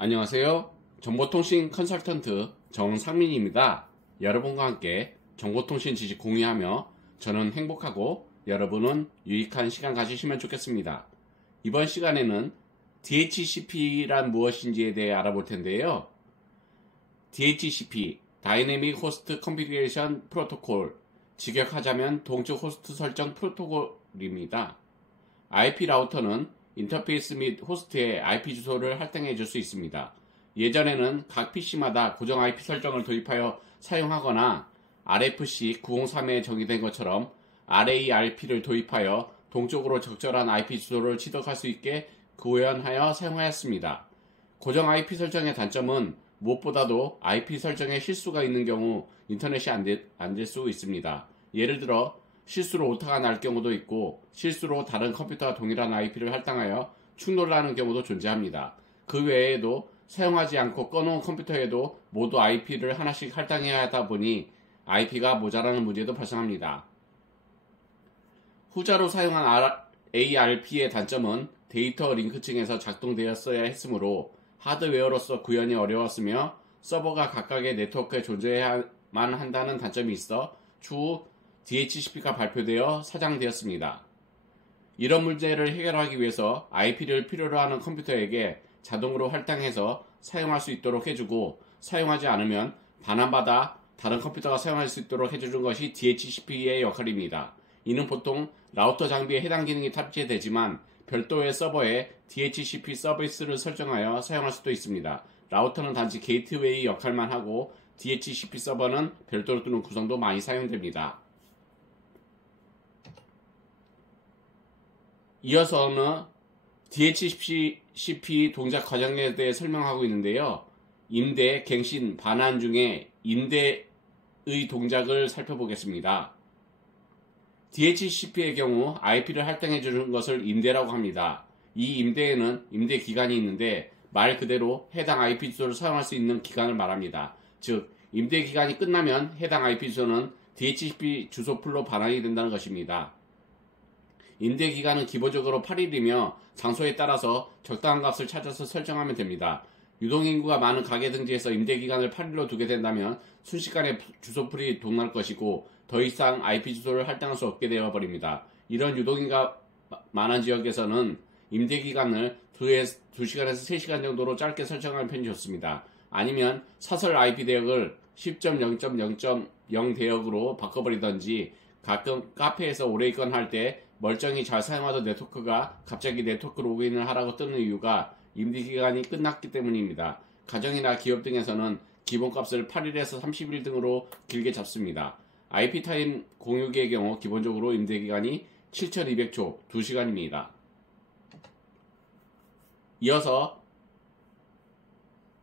안녕하세요. 정보통신 컨설턴트 정상민입니다. 여러분과 함께 정보통신 지식 공유하며 저는 행복하고 여러분은 유익한 시간 가지시면 좋겠습니다. 이번 시간에는 DHCP란 무엇인지에 대해 알아볼 텐데요. DHCP, Dynamic Host Configuration Protocol, 직역하자면 동적 호스트 설정 프로토콜입니다. IP 라우터는 인터페이스 및 호스트의 IP 주소를 할당해 줄 수 있습니다. 예전에는 각 PC마다 고정 IP 설정을 도입하여 사용하거나 RFC 903에 정의된 것처럼 RARP를 도입하여 동적으로 적절한 IP 주소를 취득할 수 있게 구현하여 사용하였습니다. 고정 IP 설정의 단점은 무엇보다도 IP 설정에 실수가 있는 경우 인터넷이 안 될 수 있습니다. 예를 들어 실수로 오타가 날 경우도 있고 실수로 다른 컴퓨터와 동일한 IP를 할당하여 충돌하는 경우도 존재합니다. 그 외에도 사용하지 않고 꺼놓은 컴퓨터에도 모두 IP를 하나씩 할당해야 하다 보니 IP가 모자라는 문제도 발생합니다. 후자로 사용한 ARP의 단점은 데이터 링크층에서 작동되었어야 했으므로 하드웨어로서 구현이 어려웠으며 서버가 각각의 네트워크에 존재해야만 한다는 단점이 있어 추후 DHCP가 발표되어 사장되었습니다. 이런 문제를 해결하기 위해서 IP를 필요로 하는 컴퓨터에게 자동으로 할당해서 사용할 수 있도록 해주고 사용하지 않으면 반환받아 다른 컴퓨터가 사용할 수 있도록 해주는 것이 DHCP의 역할입니다. 이는 보통 라우터 장비에 해당 기능이 탑재되지만 별도의 서버에 DHCP 서비스를 설정하여 사용할 수도 있습니다. 라우터는 단지 게이트웨이 역할만 하고 DHCP 서버는 별도로 두는 구성도 많이 사용됩니다. 이어서는 DHCP 동작 과정에 대해 설명하고 있는데요. 임대, 갱신, 반환 중에 임대의 동작을 살펴보겠습니다. DHCP의 경우 IP를 할당해 주는 것을 임대라고 합니다. 이 임대에는 임대 기간이 있는데 말 그대로 해당 IP 주소를 사용할 수 있는 기간을 말합니다. 즉, 임대 기간이 끝나면 해당 IP 주소는 DHCP 주소풀로 반환이 된다는 것입니다. 임대 기간은 기본적으로 8일이며 장소에 따라서 적당한 값을 찾아서 설정하면 됩니다. 유동인구가 많은 가게 등지에서 임대 기간을 8일로 두게 된다면 순식간에 주소풀이 동날 것이고 더 이상 IP 주소를 할당할 수 없게 되어버립니다. 이런 유동인구가 많은 지역에서는 임대 기간을 2시간에서 3시간 정도로 짧게 설정하는 편이 좋습니다. 아니면 사설 IP 대역을 10.0.0.0 대역으로 바꿔버리던지 가끔 카페에서 오래 있건 할 때 멀쩡히 잘 사용하던 네트워크가 갑자기 네트워크 로그인을 하라고 뜨는 이유가 임대기간이 끝났기 때문입니다. 가정이나 기업 등에서는 기본값을 8일에서 30일 등으로 길게 잡습니다. IP타임 공유기의 경우 기본적으로 임대기간이 7200초, 2시간입니다. 이어서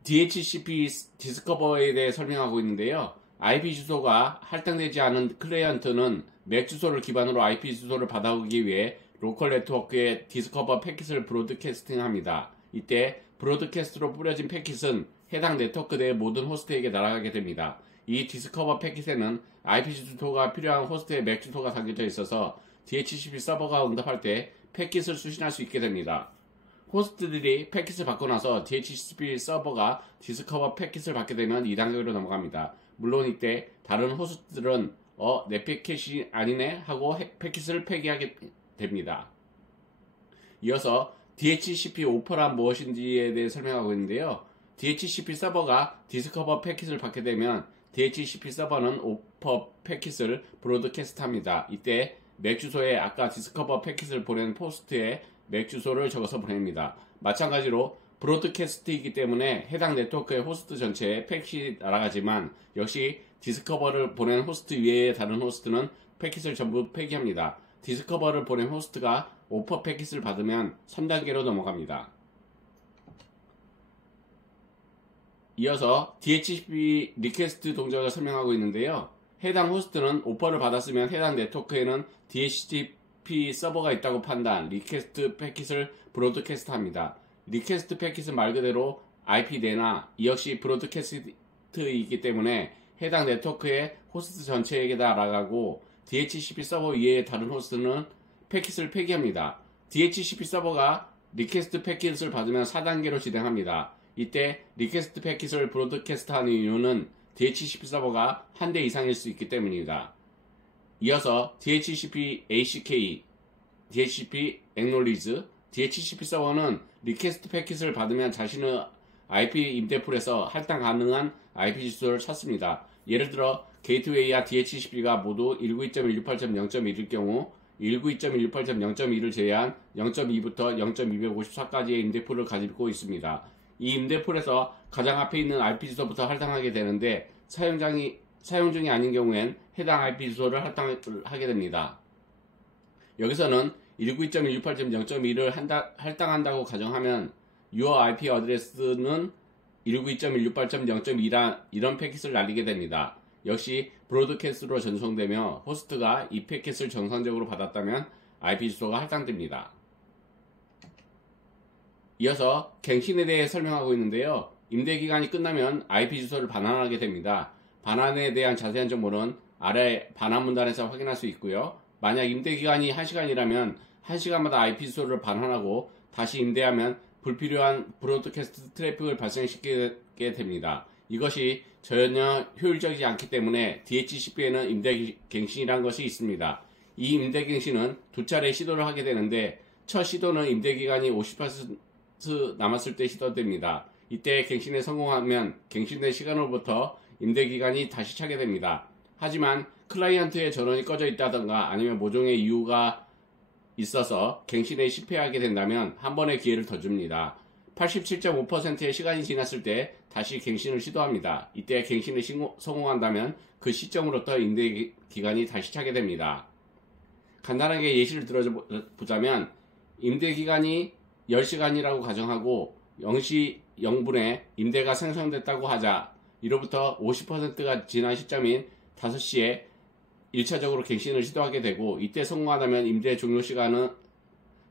DHCP 디스커버에 대해 설명하고 있는데요. IP 주소가 할당되지 않은 클라이언트는 맥 주소를 기반으로 IP 주소를 받아오기 위해 로컬 네트워크에 디스커버 패킷을 브로드캐스팅합니다. 이때 브로드캐스트로 뿌려진 패킷은 해당 네트워크 내 모든 호스트에게 날아가게 됩니다. 이 디스커버 패킷에는 IP 주소가 필요한 호스트의 맥 주소가 담겨져 있어서 DHCP 서버가 응답할 때 패킷을 수신할 수 있게 됩니다. 호스트들이 패킷을 받고 나서 DHCP 서버가 디스커버 패킷을 받게 되면 2단계로 넘어갑니다. 물론 이때 다른 호스트들은 내 패킷이 아니네 하고 패킷을 폐기하게 됩니다. 이어서 DHCP 오퍼란 무엇인지에 대해 설명하고 있는데요. DHCP 서버가 디스커버 패킷을 받게 되면 DHCP 서버는 오퍼 패킷을 브로드캐스트합니다. 이때 맥 주소에 아까 디스커버 패킷을 보낸 호스트에 맥 주소를 적어서 보냅니다. 마찬가지로 브로드캐스트이기 때문에 해당 네트워크의 호스트 전체에 패킷이 날아가지만 역시 디스커버를 보낸 호스트 외의 다른 호스트는 패킷을 전부 폐기합니다. 디스커버를 보낸 호스트가 오퍼 패킷을 받으면 3단계로 넘어갑니다. 이어서 DHCP 리퀘스트 동작을 설명하고 있는데요. 해당 호스트는 오퍼를 받았으면 해당 네트워크에는 DHCP 서버가 있다고 판단, 리퀘스트 패킷을 브로드캐스트합니다. 리퀘스트 패킷은 말 그대로 IP 내나 이 역시 브로드캐스트이기 때문에 해당 네트워크의 호스트 전체에게 날아가고 DHCP 서버 이외의 다른 호스트는 패킷을 폐기합니다. DHCP 서버가 리퀘스트 패킷을 받으면 4단계로 진행합니다. 이때 리퀘스트 패킷을 브로드캐스트하는 이유는 DHCP 서버가 한 대 이상일 수 있기 때문입니다. 이어서 DHCP ACK, DHCP Acknowledge, DHCP 서버는 리퀘스트 패킷을 받으면 자신의 IP 임대풀에서 할당 가능한 IP 주소를 찾습니다. 예를 들어 게이트웨이와 DHCP가 모두 192.168.0.1일 경우 192.168.0.1을 제외한 0.2부터 0.254까지의 임대풀을 가지고 있습니다. 이 임대풀에서 가장 앞에 있는 IP 주소부터 할당하게 되는데 사용 중이 아닌 경우엔 해당 IP 주소를 할당하게 됩니다. 여기서는 192.168.0.1을 할당한다고 가정하면 Your IP 어드레스는 192.168.0.2란 이런 패킷을 날리게 됩니다. 역시 브로드캐스트로 전송되며 호스트가 이 패킷을 정상적으로 받았다면 IP 주소가 할당됩니다. 이어서 갱신에 대해 설명하고 있는데요. 임대기간이 끝나면 IP 주소를 반환하게 됩니다. 반환에 대한 자세한 정보는 아래 반환 문단에서 확인할 수 있고요. 만약 임대기간이 1시간이라면 1시간마다 IP 주소를 반환하고 다시 임대하면 불필요한 브로드캐스트 트래픽을 발생시키게 됩니다. 이것이 전혀 효율적이지 않기 때문에 DHCP에는 임대갱신이라는 것이 있습니다. 이 임대갱신은 두 차례 시도를 하게 되는데 첫 시도는 임대기간이 50% 남았을 때 시도됩니다. 이때 갱신에 성공하면 갱신된 시간으로부터 임대기간이 다시 차게 됩니다. 하지만 클라이언트의 전원이 꺼져 있다던가 아니면 모종의 이유가 있어서 갱신에 실패하게 된다면 한 번의 기회를 더 줍니다. 87.5%의 시간이 지났을 때 다시 갱신을 시도합니다. 이때 갱신에 성공한다면 그 시점으로부터 임대 기간이 다시 차게 됩니다. 간단하게 예시를 들어보자면 임대 기간이 10시간이라고 가정하고 0시 0분에 임대가 생성됐다고 하자. 이로부터 50%가 지난 시점인 5시에 1차적으로 갱신을 시도하게 되고 이때 성공하다면 임대 종료 시간은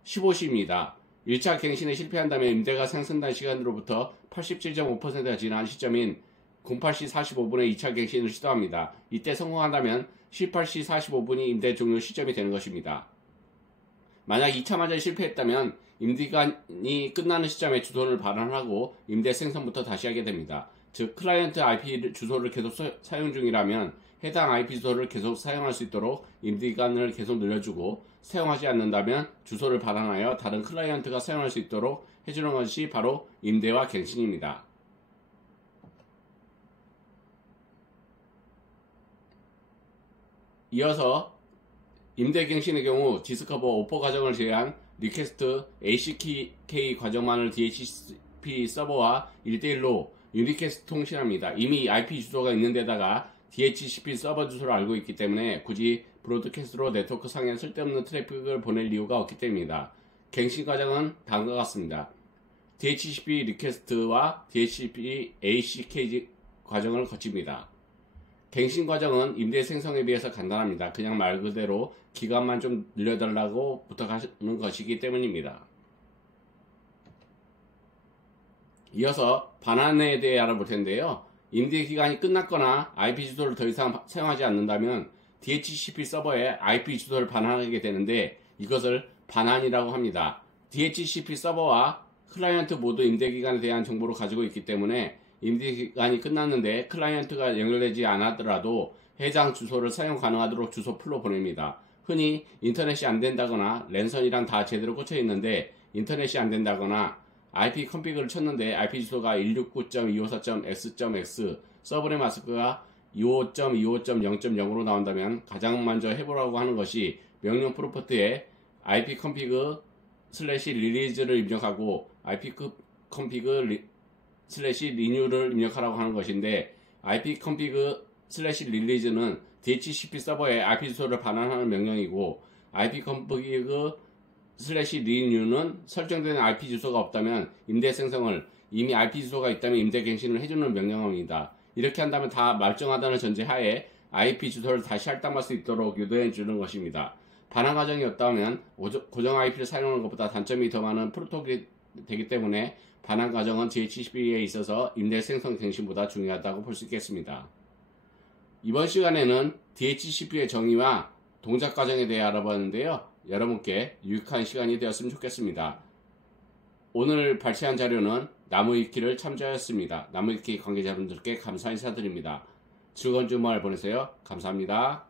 15시입니다. 1차 갱신에 실패한다면 임대가 생성된 시간으로부터 87.5%가 지난 시점인 08시 45분에 2차 갱신을 시도합니다. 이때 성공한다면 18시 45분이 임대 종료 시점이 되는 것입니다. 만약 2차마저 실패했다면 임대기간이 끝나는 시점에 주소를 반환하고 임대 생성부터 다시 하게 됩니다. 즉 클라이언트 IP 주소를 계속 사용 중이라면 해당 IP 주소를 계속 사용할 수 있도록 임대기간을 계속 늘려주고 사용하지 않는다면 주소를 반환하여 다른 클라이언트가 사용할 수 있도록 해주는 것이 바로 임대와 갱신입니다. 이어서 임대갱신의 경우 디스커버 오퍼 과정을 제외한 리퀘스트 ACK 과정만을 DHCP 서버와 1대1로 유니캐스트 통신합니다. 이미 IP 주소가 있는 데다가 DHCP 서버 주소를 알고 있기 때문에 굳이 브로드캐스트로 네트워크 상에 쓸데없는 트래픽을 보낼 이유가 없기 때문입니다. 갱신 과정은 다음과 같습니다. DHCP 리퀘스트와 DHCP ACK 과정을 거칩니다. 갱신 과정은 임대 생성에 비해서 간단합니다. 그냥 말 그대로 기간만 좀 늘려달라고 부탁하는 것이기 때문입니다. 이어서 반환에 대해 알아볼 텐데요. 임대 기간이 끝났거나 IP 주소를 더 이상 사용하지 않는다면 DHCP 서버에 IP 주소를 반환하게 되는데 이것을 반환이라고 합니다. DHCP 서버와 클라이언트 모두 임대 기간에 대한 정보를 가지고 있기 때문에 임대 기간이 끝났는데 클라이언트가 연결되지 않았더라도 해당 주소를 사용 가능하도록 주소 풀로 보냅니다. 흔히 인터넷이 안 된다거나 랜선이랑 다 제대로 꽂혀 있는데 인터넷이 안 된다거나 IP 컨피그를 쳤는데 IP 주소가 169.254.x.x 서브넷 마스크가 25.25.0.0으로 나온다면 가장 먼저 해보라고 하는 것이 명령 프로포트에 IP 컨피그 슬래시 리리즈를 입력하고 IP 컨피그 슬래시 리뉴를 입력하라고 하는 것인데 IP 컨피그 슬래시 릴리즈는 DHCP 서버에 IP 주소를 반환하는 명령이고 IP 컨피그 슬래시 리뉴는 설정된 IP 주소가 없다면 임대 생성을 이미 IP 주소가 있다면 임대 갱신을 해주는 명령어입니다. 이렇게 한다면 다 말정하다는 전제하에 IP 주소를 다시 할당할 수 있도록 유도해 주는 것입니다. 반환 과정이 없다면 고정 IP를 사용하는 것보다 단점이 더 많은 프로토콜이 되기 때문에 반환 과정은 DHCP에 있어서 임대 생성 갱신보다 중요하다고 볼 수 있겠습니다. 이번 시간에는 DHCP의 정의와 동작 과정에 대해 알아봤는데요. 여러분께 유익한 시간이 되었으면 좋겠습니다. 오늘 발췌한 자료는 나무위키를 참조하였습니다. 나무위키 관계자분들께 감사 인사드립니다. 즐거운 주말 보내세요. 감사합니다.